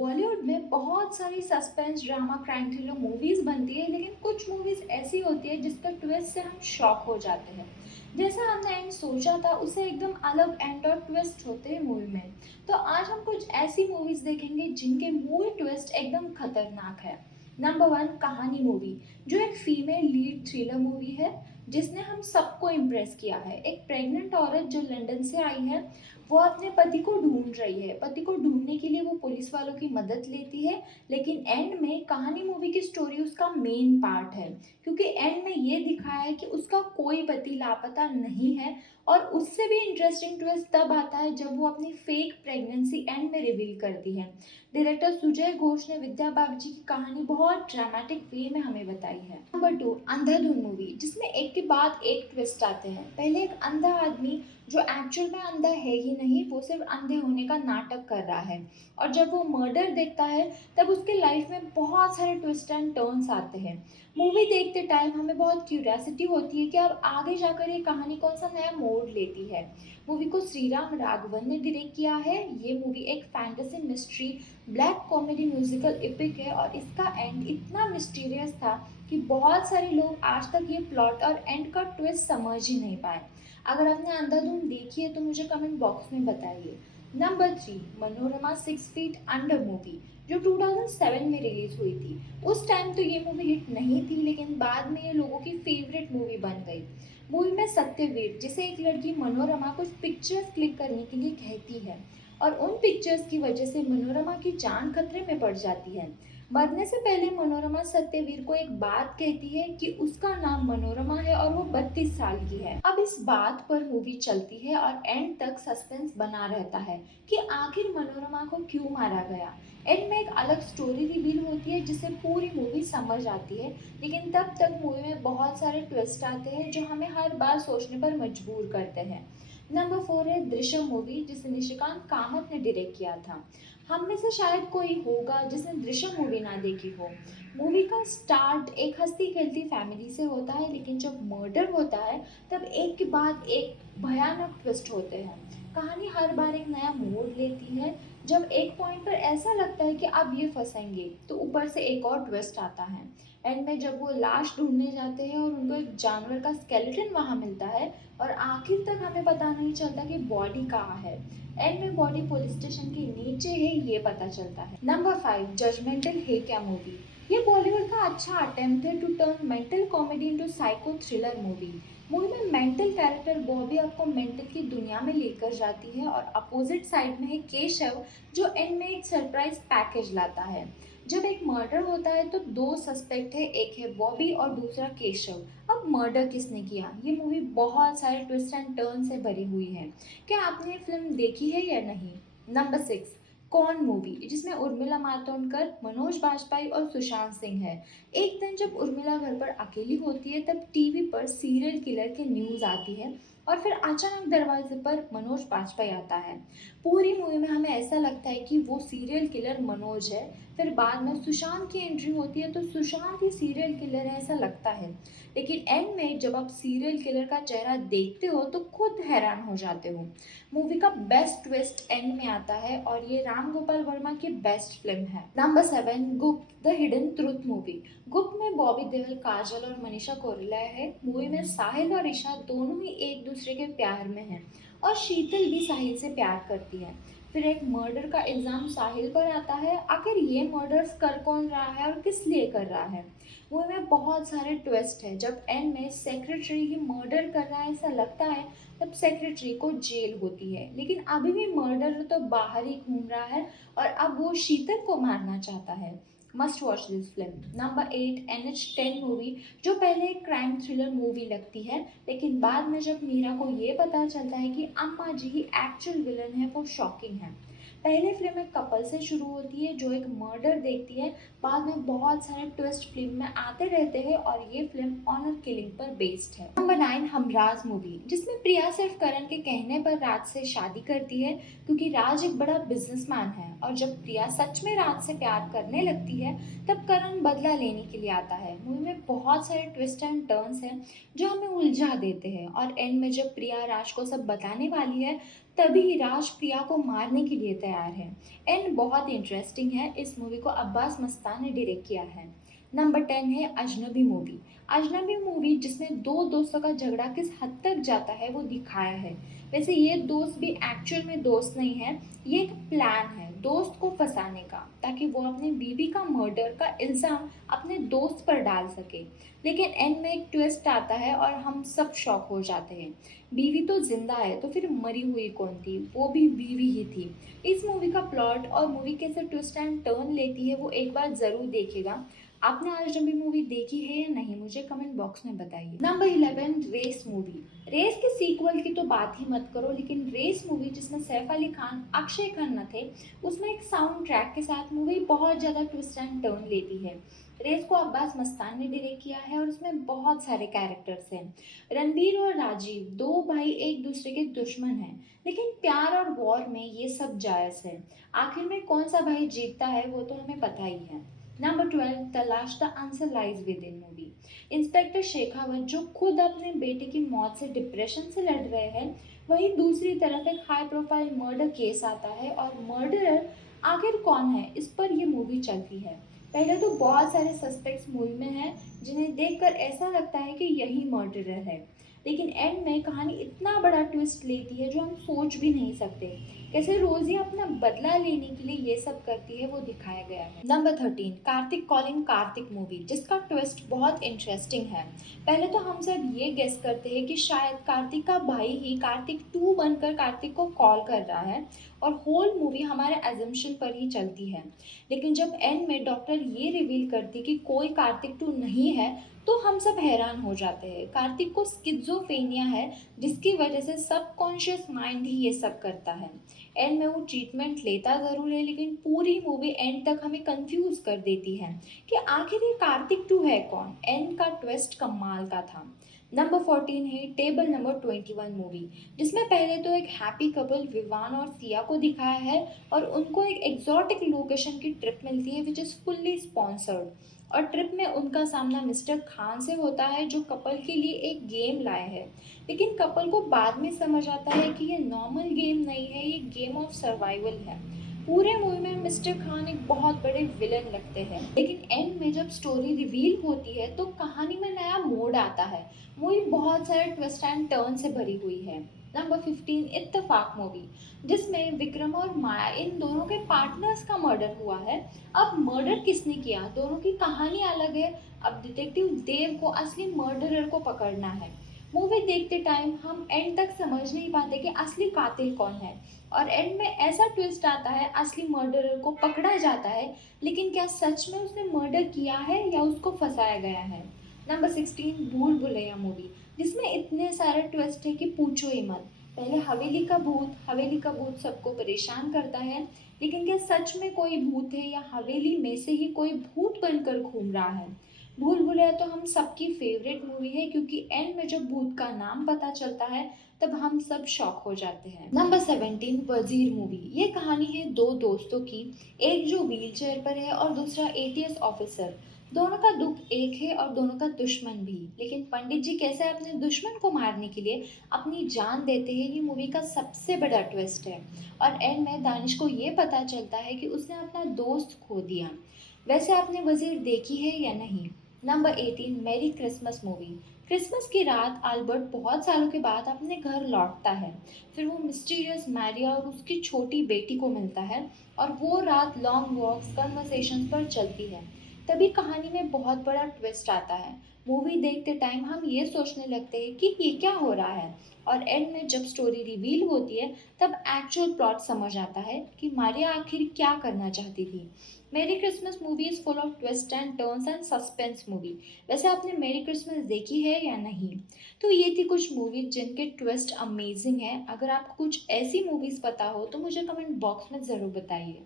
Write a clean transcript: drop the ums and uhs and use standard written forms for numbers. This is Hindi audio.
बॉलीवुड में बहुत सारी suspense drama crime thriller movies बनती है, लेकिन कुछ मूवीज ऐसी होती है जिसका ट्विस्ट से हम शॉक हो जाते हैं। जैसा हमने एंड सोचा था उससे एकदम अलग एंड और ट्विस्ट होते हैं मूवी में। तो आज हम कुछ ऐसी मूवीज देखेंगे जिनके मूवी ट्विस्ट एकदम खतरनाक है। नंबर वन, कहानी मूवी, जो एक फीमेल लीड थ्रिलर मूवी है जिसने हम सबको इम्प्रेस किया है। एक प्रेग्नेंट औरत जो लंदन से आई है, वो अपने पति को ढूंढ रही है। पति को ढूंढने के लिए वो पुलिस वालों की मदद लेती है, लेकिन एंड में कहानी मूवी की स्टोरी उसका मेन पार्ट है, क्योंकि एंड में ये दिखाया है कि उसका कोई पति लापता नहीं है। और उससे भी इंटरेस्टिंग ट्विस्ट तब आता है जब वो अपनी फेक प्रेगनेंसी एंड में रिवील करती है। डायरेक्टर सुजय घोष ने विद्या बागची की कहानी बहुत ड्रामेटिक वे में हमें बताई है। नंबर टू, अंधाधुन मूवी, जिसमें एक के बाद एक ट्विस्ट आते हैं। पहले एक अंधा आदमी जो एक्चुअल में अंधा है ही नहीं, वो सिर्फ अंधे होने का नाटक कर रहा है, और जब वो मर्डर देखता है तब उसके लाइफ में बहुत सारे ट्विस्ट एंड टर्न्स आते हैं। मूवी देखते टाइम हमें बहुत क्यूरियोसिटी होती है कि अब आगे जाकर ये कहानी कौन सा नया मोड़ लेती है। मूवी को श्रीराम राघवन ने डायरेक्ट किया है। ये मूवी एक fantasy mystery black comedy musical epic है, और इसका एंड इतना मिस्टीरियस था कि बहुत सारे लोग आज तक ये प्लॉट और एंड का ट्विस्ट समझ ही नहीं पाए। अगर आपने अंधाधुन देखी है तो मुझे कमेंट बॉक्स में बताइए। Number three, Manorama 6 feet under movie, जो 2007 में रिलीज हुई थी। उस टाइम तो ये मूवी हिट नहीं थी, लेकिन बाद में ये लोगों की फेवरेट मूवी बन गई। मूवी में सत्यवीर, जिसे एक लड़की मनोरमा कुछ पिक्चर्स क्लिक करने के लिए कहती है, और उन पिक्चर्स की वजह से मनोरमा की जान खतरे में पड़ जाती है। मरने से पहले मनोरमा सत्यवीर को एक बात कहती है कि उसका नाम मनोरमा है और वो 32 साल की है। अब इस बात पर मूवी चलती है और एंड तक सस्पेंस बना रहता है कि आखिर मनोरमा को क्यों मारा गया। एंड में एक अलग स्टोरी रिवील होती है जिससे पूरी मूवी समझ आती है, लेकिन तब तक मूवी में बहुत सारे ट्विस्ट आते हैं जो हमें हर बार सोचने पर मजबूर करते हैं। नंबर फोर है दृश्यम मूवी, जिसे निशिकांत कामत ने डायरेक्ट किया था। हम में से शायद कोई होगा जिसने दृश्यम मूवी ना देखी हो। मूवी का स्टार्ट एक हंसती खेलती फैमिली से होता है, लेकिन जब मर्डर होता है तब एक के बाद एक भयानक ट्विस्ट होते हैं। कहानी हर बार एक नया मोड़ लेती है। जब एक पॉइंट पर ऐसा लगता है कि अब ये फंसेंगे, तो ऊपर से एक और ट्विस्ट आता है। एंड में जब वो लाश ढूंढने जाते हैं और उनको एक जानवर का स्केलेटन वहां मिलता है, और आखिर तक हमें पता नहीं चलता कि बॉडी कहाँ है। एंड में बॉडी पुलिस स्टेशन के नीचे है, ये पता चलता है। नंबर फाइव, जजमेंटल है क्या मूवी। ये बॉलीवुड का अच्छा अटेम्प्ट है to turn mental comedy into psycho thriller movie. Movie में मेंटल कैरेक्टर बॉबी आपको मेंटल की दुनिया में लेकर जाती है, और अपोजिट साइड में है केशव, जो एंड में एक सरप्राइज पैकेज लाता है। जब एक मर्डर होता है तो दो सस्पेक्ट है, एक है बॉबी और दूसरा केशव। अब मर्डर किसने किया, ये मूवी बहुत सारे ट्विस्ट एंड टर्न से भरी हुई है। क्या आपने ये फिल्म देखी है या नहीं। नंबर सिक्स, कौन मूवी, जिसमें उर्मिला मातोंडकर, मनोज बाजपेयी और सुशांत सिंह है। एक दिन जब उर्मिला घर पर अकेली होती है तब टीवी पर सीरियल किलर की न्यूज आती है, और फिर अचानक दरवाजे पर मनोज बाजपेयी आता है। पूरी मूवी में हमें ऐसा लगता है कि वो सीरियल किलर मनोज है। फिर बाद में सुशांत की एंट्री होती है तो सुशांत ही सीरियल किलर है ऐसा लगता है, लेकिन एंड में जब आप सीरियल किलर का चेहरा देखते हो तो खुद हैरान हो जाते हो। मूवी का बेस्ट ट्विस्ट एंड में आता है, और ये राम गोपाल वर्मा की बेस्ट फिल्म है। नंबर सेवन, गुप्त द हिडन ट्रूथ मूवी। गुप्त में बॉबी देओल, काजल और मनीषा कोइराला है। मूवी में साहिल और ईशा दोनों ही एक दूसरे के प्यार में हैं, और शीतल भी साहिल से प्यार करती है। फिर एक मर्डर का इल्जाम साहिल पर आता है। आखिर ये मर्डर्स कर कौन रहा है और किस लिए कर रहा है। मूवी में बहुत सारे ट्विस्ट है। जब एंड में सेक्रेटरी ही मर्डर कर रहा है ऐसा लगता है, तब सेक्रेटरी को जेल होती है, लेकिन अभी भी मर्डर तो बाहर ही घूम रहा है, और अब वो शीतल को मारना चाहता है। Must watch this film. Number eight, NH10 movie, जो पहले एक क्राइम थ्रिलर मूवी लगती है, लेकिन बाद में जब मीरा को ये पता चलता है कि अम्मा जी ही एक्चुअल विलन है, वो शॉकिंग है। पहले फिल्म एक कपल से शुरू होती है जो एक मर्डर देखती है, बाद में बहुत सारे ट्विस्ट फिल्म में आते रहते हैं, और ये फिल्म ऑनर किलिंग पर बेस्ड है। नंबर नाइन, हमराज मूवी, जिसमें प्रिया सिर्फ करण के कहने पर राज से शादी करती है, क्योंकि राज एक बड़ा बिजनेसमैन है, और जब प्रिया सच में राज से प्यार करने लगती है तब करण बदला लेने के लिए आता है। मूवी में बहुत सारे ट्विस्ट एंड टर्न्स हैं जो हमें उलझा देते हैं, और एंड में जब प्रिया राज को सब बताने वाली है तभी राज प्रिया को मारने के लिए तैयार है। एंड बहुत इंटरेस्टिंग है, इस मूवी को अब्बास मस्तान ने डायरेक्ट किया है। नंबर 10 है अजनबी मूवी। अजनबी मूवी जिसमें दो दोस्तों का झगड़ा किस हद तक जाता है वो दिखाया है। वैसे ये दोस्त भी एक्चुअल में दोस्त नहीं है, ये एक प्लान है दोस्त को फंसाने का, ताकि वो अपनी बीवी का मर्डर का इल्ज़ाम अपने दोस्त पर डाल सके। लेकिन एंड में एक ट्विस्ट आता है और हम सब शॉक हो जाते हैं। बीवी तो जिंदा है तो फिर मरी हुई कौन थी, वो भी बीवी ही थी। इस मूवी का प्लॉट और मूवी कैसे ट्विस्ट एंड टर्न लेती है वो एक बार ज़रूर देखिएगा। आपने अजनबी मूवी देखी है या नहीं, मुझे कमेंट बॉक्स में बताइए। Number 11 race movie. रेस के सीक्वल की तो बात ही मत करो, लेकिन रेस मूवी जिसमें सैफ अली खान, अक्षय खन्ना थे, उसमें एक साउंड ट्रैक के साथ मूवी बहुत ज़्यादा ट्विस्ट एंड टर्न लेती है। रेस को अब्बास मस्तान ने डायरेक्ट किया है और उसमें बहुत सारे कैरेक्टर्स हैं। रणबीर और राजीव दो भाई एक दूसरे के दुश्मन हैं, लेकिन प्यार और वॉर में ये सब जायज़ है। आखिर में कौन सा भाई जीतता है वो तो हमें पता ही है। नंबर 12 तलाश the answer lies with in movie. Inspector Shekhawat जो खुद अपने बेटे की मौत से डिप्रेशन से लड़ रहे हैं, वहीं दूसरी तरफ एक हाई प्रोफाइल मर्डर केस आता है और मर्डरर आखिर कौन है इस पर ये मूवी चलती है। पहले तो बहुत सारे सस्पेक्ट्स मूवी में हैं जिन्हें देखकर ऐसा लगता है कि यही मर्डरर है, लेकिन एंड में कहानी इतना बड़ा ट्विस्ट लेती है जो हम सोच भी नहीं सकते। कैसे रोजी अपना बदला लेने के लिए ये सब करती है वो दिखाया गया है। Number 13 Kartik calling Kartik movie, जिसका ट्विस्ट बहुत इंटरेस्टिंग है। पहले तो हम सब ये गेस करते हैं कि शायद कार्तिक का भाई ही कार्तिक 2 बनकर कार्तिक को कॉल कर रहा है और होल मूवी हमारे एजम्पशन पर ही चलती है। लेकिन जब एंड में डॉक्टर ये रिवील करती कि कोई कार्तिक 2 नहीं है, तो हम सब हैरान हो जाते हैं। कार्तिक को स्किज़ोफ्रेनिया है, जिसकी वजह से सबकॉन्शियस माइंड ही ये सब करता है। एंड में वो ट्रीटमेंट लेता ज़रूर है, लेकिन पूरी मूवी एंड तक हमें कंफ्यूज कर देती है कि आखिर ये कार्तिक 2 है कौन। एंड का ट्विस्ट कमाल का था। नंबर 14 है टेबल नंबर 21 मूवी, जिसमें पहले तो एक हैप्पी कपल विवान और सिया को दिखाया है और उनको एक एग्जॉटिक लोकेशन की ट्रिप मिलती है विच इज़ फुल्ली स्पॉन्सर्ड। और ट्रिप में उनका सामना मिस्टर खान से होता है जो कपल के लिए एक गेम लाए हैं। लेकिन कपल को बाद में समझ आता है कि ये नॉर्मल गेम नहीं है, ये गेम ऑफ सर्वाइवल है। पूरे मूवी में मिस्टर खान एक बहुत बड़े विलन लगते हैं, लेकिन एंड में जब स्टोरी रिवील होती है तो कहानी में नया मोड़ आता है। मूवी बहुत सारे ट्विस्ट एंड टर्न से भरी हुई है। नंबर 15 इत्तेफाक मूवी, जिसमें विक्रम और माया इन दोनों के पार्टनर्स का मर्डर हुआ है। अब मर्डर किसने किया दोनों की कहानी अलग है। अब डिटेक्टिव देव को असली मर्डरर को पकड़ना है। मूवी देखते टाइम हम एंड तक समझ नहीं पाते कि असली कातिल कौन है, और एंड में ऐसा ट्विस्ट आता है असली मर्डरर को पकड़ा जाता है, लेकिन क्या सच में उसने मर्डर किया है या उसको फंसाया गया है। नंबर 16 भूल भुलैया मूवी, जिसमें इतने सारे ट्विस्ट है कि पूछो ही मत। पहले हवेली का भूत सबको परेशान करता है, लेकिन क्या सच में कोई भूत है या हवेली में से ही कोई भूत बनकर घूम रहा है। भूल भुलैया तो हम सबकी फेवरेट मूवी है, क्योंकि एंड में जब भूत का नाम पता चलता है तब हम सब शॉक हो जाते हैं। नंबर 17 वजीर मूवी, ये कहानी है दो दोस्तों की, एक जो व्हील चेयर पर है और दूसरा एटीएस ऑफिसर। दोनों का दुख एक है और दोनों का दुश्मन भी, लेकिन पंडित जी कैसे अपने दुश्मन को मारने के लिए अपनी जान देते हैं, ये मूवी का सबसे बड़ा ट्विस्ट है। और एंड में दानिश को ये पता चलता है कि उसने अपना दोस्त खो दिया। वैसे आपने वजीर देखी है या नहीं। Number 18 merry Christmas movie, Christmas की रात अल्बर्ट बहुत सालों के बाद अपने घर लौटता है। फिर वो मिस्टीरियस मैरिया और उसकी छोटी बेटी को मिलता है और वो रात लॉन्ग वॉक्स कन्वर्सेशंस पर चलती है। तभी कहानी में बहुत बड़ा ट्विस्ट आता है। मूवी देखते टाइम हम ये सोचने लगते हैं कि ये क्या हो रहा है, और एंड में जब स्टोरी रिवील होती है तब एक्चुअल प्लॉट समझ आता है कि मारिया आखिर क्या करना चाहती थी। मेरी Christmas movie is full of twist and turns and suspense movie. वैसे आपने मेरी क्रिसमस देखी है या नहीं। तो ये थी कुछ मूवी जिनके ट्विस्ट अमेजिंग है। अगर आपको कुछ ऐसी मूवीज पता हो तो मुझे कमेंट बॉक्स में ज़रूर बताइए।